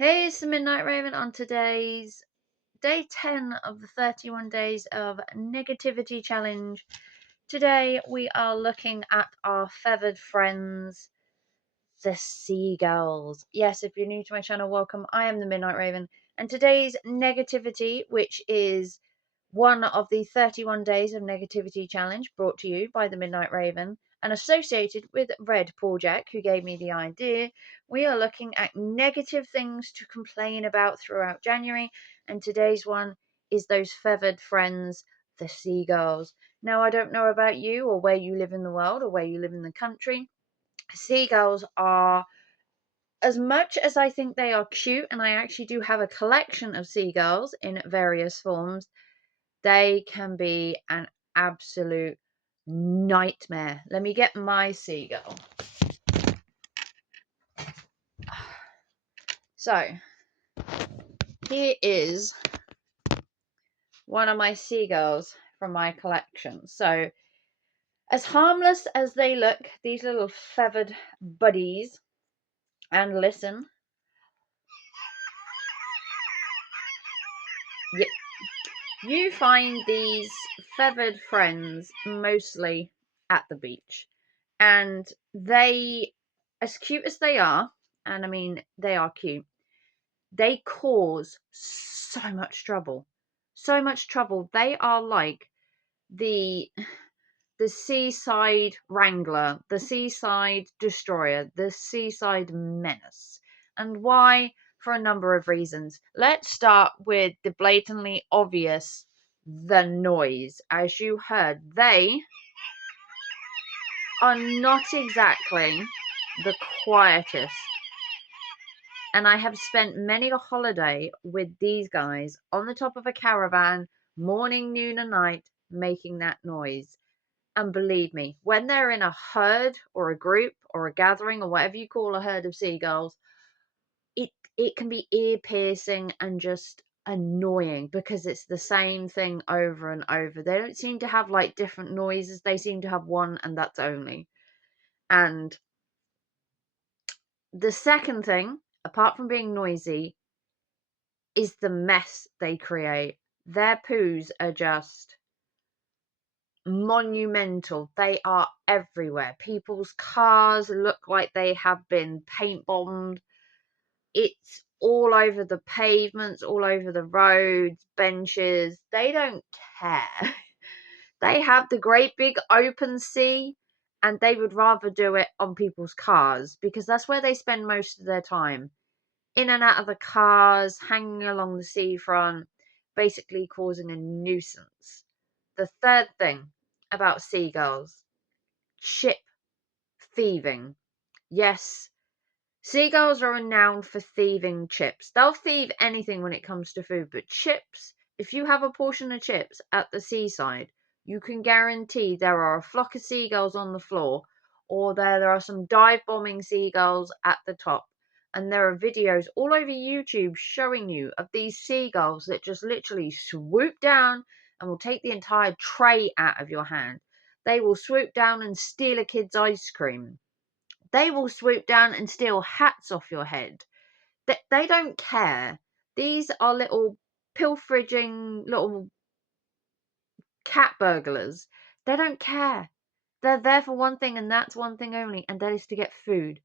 Hey, it's the Midnight Raven on today's day 10 of the 31 days of negativity challenge. Today we are looking at our feathered friends, the seagulls. Yes, if you're new to my channel, welcome. I am the Midnight Raven, and today's negativity, which is one of the 31 days of negativity challenge brought to you by the Midnight Raven and associated with Red Paul Jack, who gave me the idea. We are looking at negative things to complain about throughout January, and today's one is those feathered friends, the seagulls. Now, I don't know about you or where you live in the world or where you live in the country. Seagulls are, as much as I think they are cute, and I actually do have a collection of seagulls in various forms, they can be an absolute nightmare. Let me get my seagull. So, here is one of my seagulls from my collection. So, as harmless as they look, these little feathered buddies, and listen. Yep. You find these feathered friends mostly at the beach, and they, as cute as they are, and I mean they are cute, they cause so much trouble. So much trouble. They are like the seaside wrangler, the seaside destroyer, the seaside menace. And why? For a number of reasons. Let's start with the blatantly obvious, the noise. As you heard, they are not exactly the quietest. And I have spent many a holiday with these guys on the top of a caravan, morning, noon, and night, making that noise. And believe me, when they're in a herd or a group or a gathering or whatever you call a herd of seagulls, it can be ear piercing and just annoying because it's the same thing over and over. They don't seem to have like different noises. They seem to have one, and that's only. And the second thing, apart from being noisy, is the mess they create. Their poos are just monumental. They are everywhere. People's cars look like they have been paint bombed. It's all over the pavements, all over the roads, benches. They don't care. They have the great big open sea, and they would rather do it on people's cars because that's where they spend most of their time. In and out of the cars, hanging along the seafront, basically causing a nuisance. The third thing about seagulls, ship thieving. Yes, seagulls are renowned for thieving chips. They'll thieve anything when it comes to food, but chips, if you have a portion of chips at the seaside, you can guarantee there are a flock of seagulls on the floor, or there are some dive bombing seagulls at the top. And there are videos all over YouTube showing you of these seagulls that just literally swoop down and will take the entire tray out of your hand. They will swoop down and steal a kid's ice cream. They will swoop down and steal hats off your head. They don't care. These are little pilfering little cat burglars. They don't care. They're there for one thing, and that's one thing only, and that is to get food.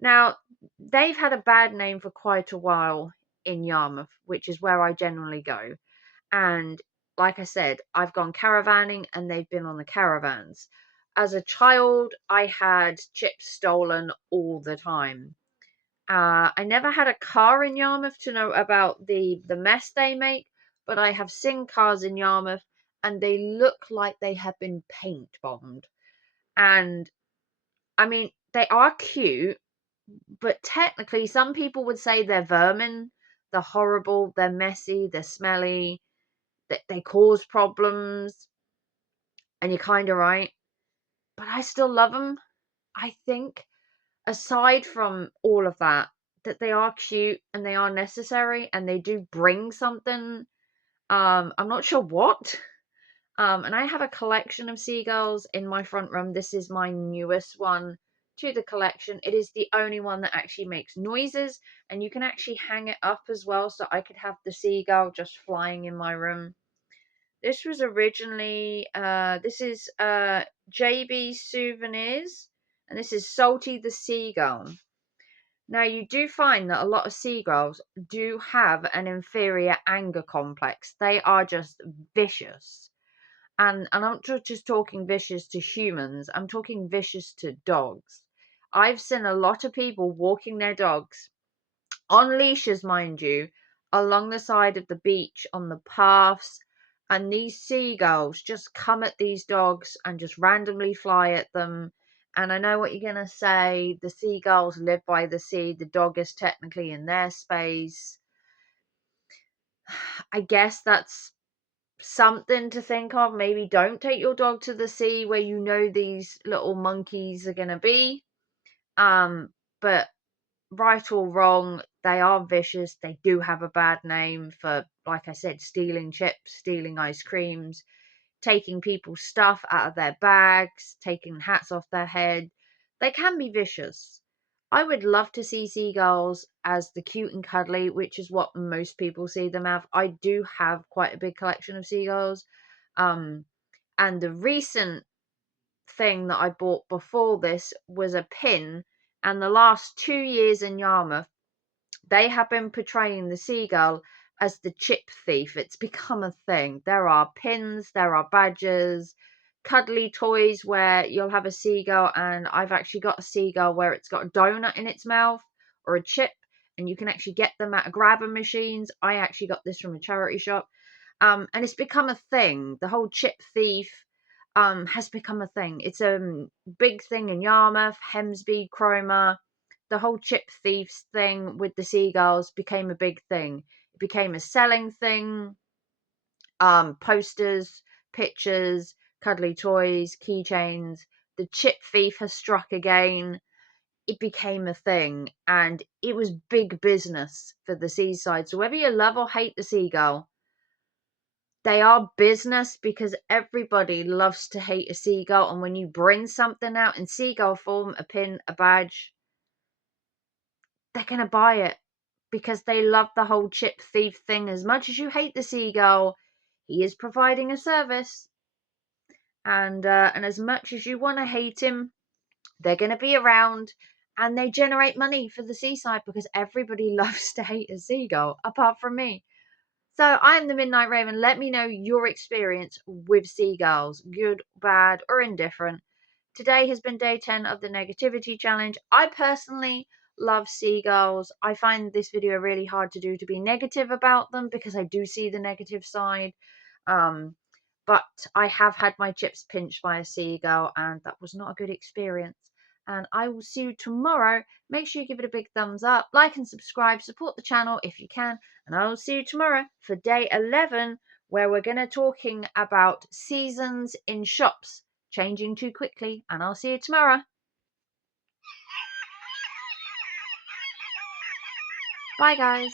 Now, they've had a bad name for quite a while in Yarmouth, which is where I generally go. And like I said, I've gone caravanning and they've been on the caravans. As a child, I had chips stolen all the time. I never had a car in Yarmouth to know about the mess they make, but I have seen cars in Yarmouth and they look like they have been paint bombed. And I mean, they are cute, but technically, some people would say they're vermin. They're horrible, they're messy, they're smelly, they cause problems, and you're kind of right. But I still love them. I think, aside from all of that, that they are cute and they are necessary and they do bring something. I'm not sure what. And I have a collection of seagulls in my front room. This is my newest one to the collection. It is the only one that actually makes noises, and you can actually hang it up as well, so I could have the seagull just flying in my room. This was originally, this is JB Souvenirs, and this is Salty the Seagull. Now, you do find that a lot of seagulls do have an inferior anger complex. They are just vicious. And I'm not just talking vicious to humans, I'm talking vicious to dogs. I've seen a lot of people walking their dogs on leashes, mind you, along the side of the beach, on the paths, and these seagulls just come at these dogs and just randomly fly at them. And I know what you're going to say, the seagulls live by the sea, the dog is technically in their space. I guess that's something to think of. Maybe don't take your dog to the sea where you know these little monkeys are going to be. But right or wrong, they are vicious. They do have a bad name for, like I said, stealing chips, stealing ice creams, taking people's stuff out of their bags, taking hats off their head. They can be vicious. I would love to see seagulls as the cute and cuddly, which is what most people see them as. I do have quite a big collection of seagulls. And the recent thing that I bought before this was a pin. And the last 2 years in Yarmouth, they have been portraying the seagull as the chip thief. It's become a thing. There are pins, there are badges, cuddly toys where you'll have a seagull, and I've actually got a seagull where it's got a donut in its mouth or a chip, and you can actually get them at grabber machines. I actually got this from a charity shop. And it's become a thing. The whole chip thief has become a thing. It's a big thing in Yarmouth, Hemsby, Cromer. The whole chip thieves thing with the seagulls became a big thing. It became a selling thing. Posters, pictures, cuddly toys, keychains. The chip thief has struck again. It became a thing, and it was big business for the seaside. So whether you love or hate the seagull, they are business, because everybody loves to hate a seagull. And when you bring something out in seagull form, a pin, a badge, they're going to buy it because they love the whole chip thief thing. As much as you hate the seagull, he is providing a service. And as much as you want to hate him, they're going to be around, and they generate money for the seaside because everybody loves to hate a seagull, apart from me. So I'm the Midnight Raven. Let me know your experience with seagulls, good, bad, or indifferent. Today has been day 10 of the negativity challenge. I personally love seagulls. I find this video really hard to do, to be negative about them, because I do see the negative side. But I have had my chips pinched by a seagull, and that was not a good experience. And I will see you tomorrow. Make sure you give it a big thumbs up, like and subscribe, support the channel if you can. And I will see you tomorrow for day 11, where we're going to talking about seasons in shops changing too quickly. And I'll see you tomorrow. Bye, guys.